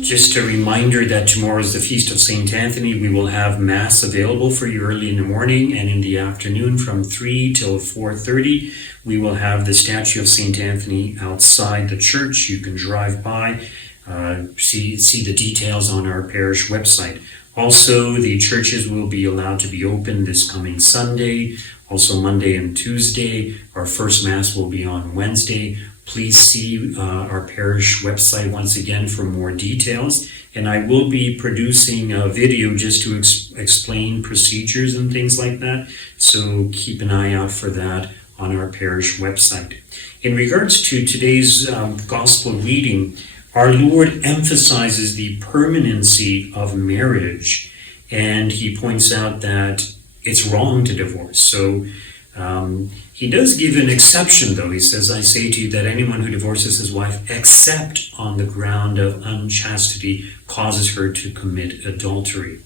Just a reminder that tomorrow is the Feast of St. Anthony. We will have Mass available for you early in the morning and in the afternoon from 3 till 4:30. We will have the statue of St. Anthony outside the church. You can drive by, see the details on our parish website. Also, the churches will be allowed to be open this coming Sunday, also Monday and Tuesday. Our first Mass will be on Wednesday. Please see our parish website once again for more details. And I will be producing a video just to explain procedures and things like that. So keep an eye out for that on our parish website. In regards to today's gospel reading, our Lord emphasizes the permanency of marriage. And he points out that it's wrong to divorce. So he does give an exception, though. He says, I say to you that anyone who divorces his wife except on the ground of unchastity causes her to commit adultery.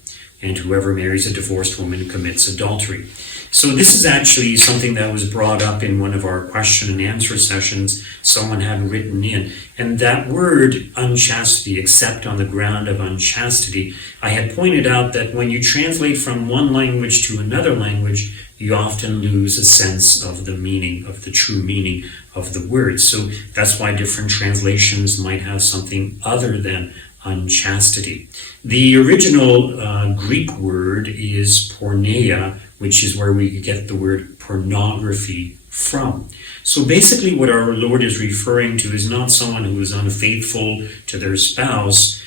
And whoever marries a divorced woman commits adultery. So this is actually something that was brought up in one of our question and answer sessions. Someone had written in. And that word, unchastity, except on the ground of unchastity, I had pointed out that when you translate from one language to another language, you often lose a sense of the meaning, of the true meaning of the word. So that's why different translations might have something other than unchastity. The original Greek word is porneia, which is where we get the word pornography from. So basically what our Lord is referring to is not someone who is unfaithful to their spouse,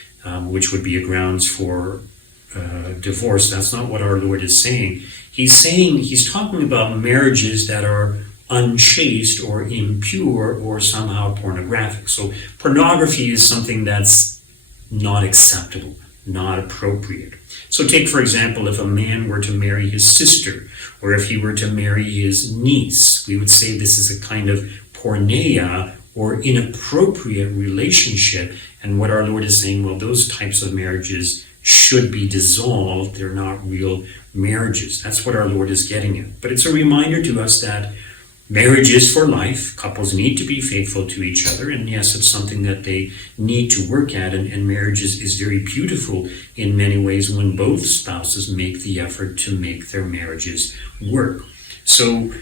which would be a grounds for divorce. That's not what our Lord is saying. He's talking about marriages that are unchaste or impure or somehow pornographic. So pornography is something that's not acceptable, not appropriate. So take, for example, if a man were to marry his sister, or if he were to marry his niece, we would say this is a kind of porneia or inappropriate relationship. And what our Lord is saying, well, those types of marriages should be dissolved. They're not real marriages. That's what our Lord is getting at. But it's a reminder to us that marriage is for life. Couples need to be faithful to each other. And yes, it's something that they need to work at. And marriage is very beautiful in many ways when both spouses make the effort to make their marriages work. So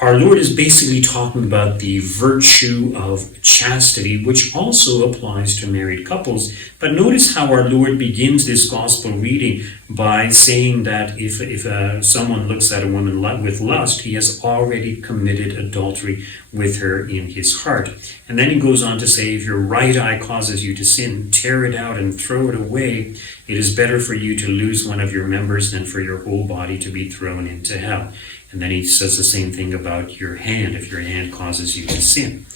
our Lord is basically talking about the virtue of chastity, which also applies to married couples. But notice how our Lord begins this gospel reading by saying that if someone looks at a woman with lust, he has already committed adultery with her in his heart. And then he goes on to say, if your right eye causes you to sin, tear it out and throw it away. It is better for you to lose one of your members than for your whole body to be thrown into hell. And then he says the same thing about your hand, if your hand causes you to sin.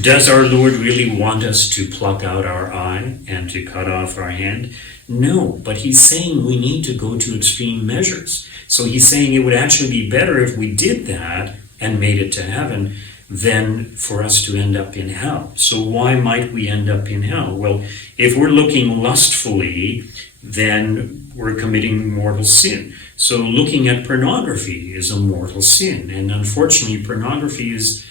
Does our Lord really want us to pluck out our eye and to cut off our hand? No, but he's saying we need to go to extreme measures. So he's saying it would actually be better if we did that and made it to heaven than for us to end up in hell. So why might we end up in hell? Well, if we're looking lustfully, then we're committing mortal sin. So looking at pornography is a mortal sin. And unfortunately, pornography is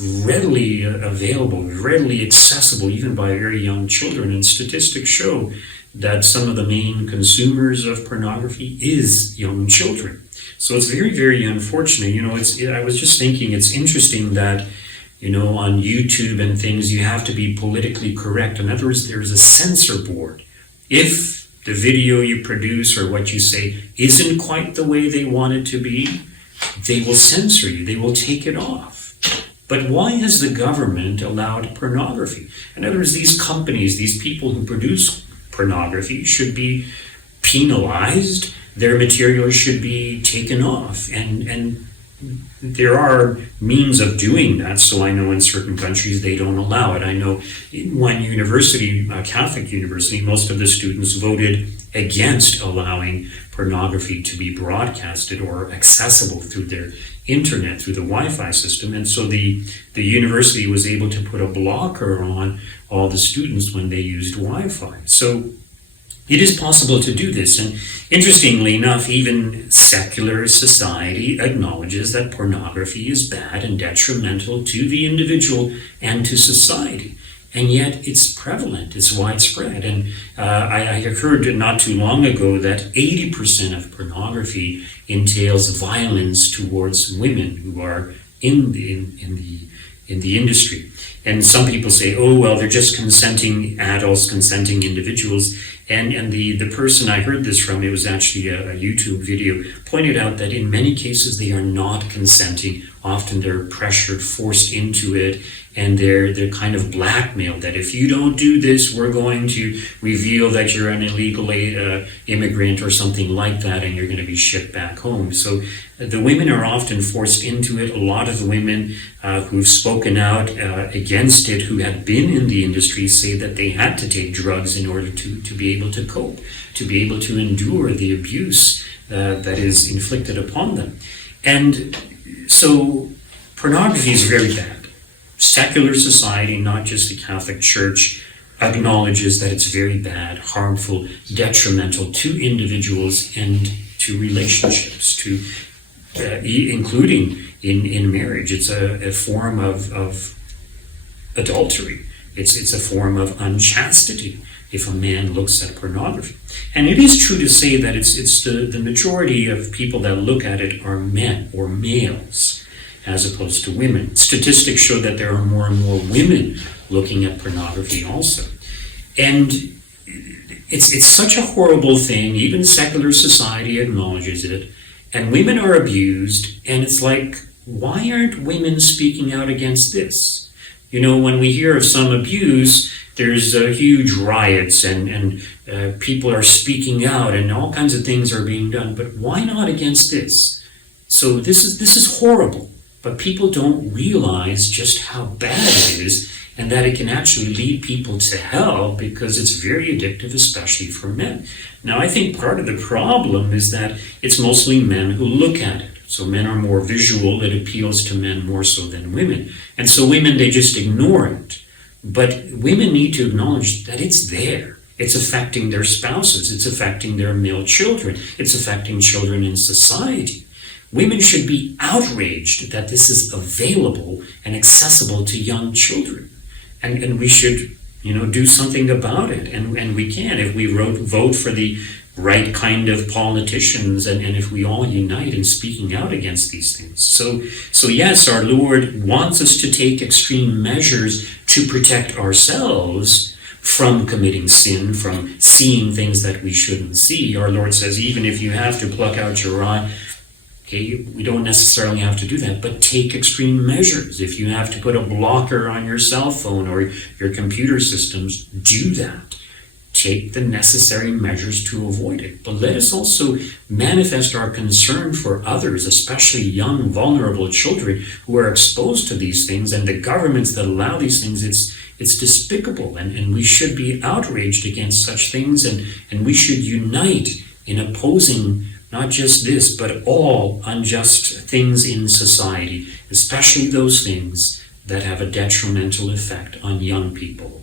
readily available, readily accessible, even by very young children. And statistics show that some of the main consumers of pornography is young children. So it's very, very unfortunate. I was just thinking it's interesting that, on YouTube and things, you have to be politically correct. In other words, there's a censor board. If the video you produce or what you say isn't quite the way they want it to be, they will censor you. They will take it off. But why has the government allowed pornography? In other words, these companies, these people who produce pornography should be penalized. Their material should be taken off. And there are means of doing that. So I know in certain countries they don't allow it. I know in one university, a Catholic university, most of the students voted against allowing pornography to be broadcasted or accessible through their internet, through the Wi-Fi system. And so the university was able to put a blocker on all the students when they used Wi-Fi. So It is possible to do this, and interestingly enough, even secular society acknowledges that pornography is bad and detrimental to the individual and to society. And yet it's prevalent, it's widespread. And I heard not too long ago that 80% of pornography entails violence towards women who are in the industry. And some people say, oh, well, they're just consenting adults, consenting individuals. And the person I heard this from, it was actually a YouTube video, pointed out that in many cases they are not consenting. Often they're pressured, forced into it, and they're kind of blackmailed that if you don't do this, we're going to reveal that you're an illegal immigrant or something like that, and you're going to be shipped back home. So the women are often forced into it. A lot of the women who've spoken out against it, who have been in the industry, say that they had to take drugs in order to be able to cope, to be able to endure the abuse that is inflicted upon them. And so pornography is very bad. Secular society, not just the Catholic Church, acknowledges that it's very bad, harmful, detrimental to individuals and to relationships, to including in marriage. It's a form of adultery. It's a form of unchastity if a man looks at pornography. And it is true to say that it's the majority of people that look at it are men or males, as opposed to women. Statistics show that there are more and more women looking at pornography also. And it's such a horrible thing. Even secular society acknowledges it. And women are abused. And it's like, why aren't women speaking out against this? You know, when we hear of some abuse, there's huge riots and people are speaking out and all kinds of things are being done. But why not against this? So this is horrible. But people don't realize just how bad it is and that it can actually lead people to hell because it's very addictive, especially for men. Now, I think part of the problem is that it's mostly men who look at it. So men are more visual. It appeals to men more so than women. And so women, they just ignore it. But women need to acknowledge that it's there. It's affecting their spouses. It's affecting their male children. It's affecting children in society. Women should be outraged that this is available and accessible to young children. And we should, do something about it. And we can if we vote for the right kind of politicians and if we all unite in speaking out against these things. So yes, our Lord wants us to take extreme measures to protect ourselves from committing sin, from seeing things that we shouldn't see. Our Lord says, even if you have to pluck out your eye, okay, we don't necessarily have to do that, but take extreme measures. If you have to put a blocker on your cell phone or your computer systems, do that. Take the necessary measures to avoid it. But let us also manifest our concern for others, especially young, vulnerable children who are exposed to these things, and the governments that allow these things. It's despicable, and we should be outraged against such things, and we should unite in opposing not just this, but all unjust things in society, especially those things that have a detrimental effect on young people.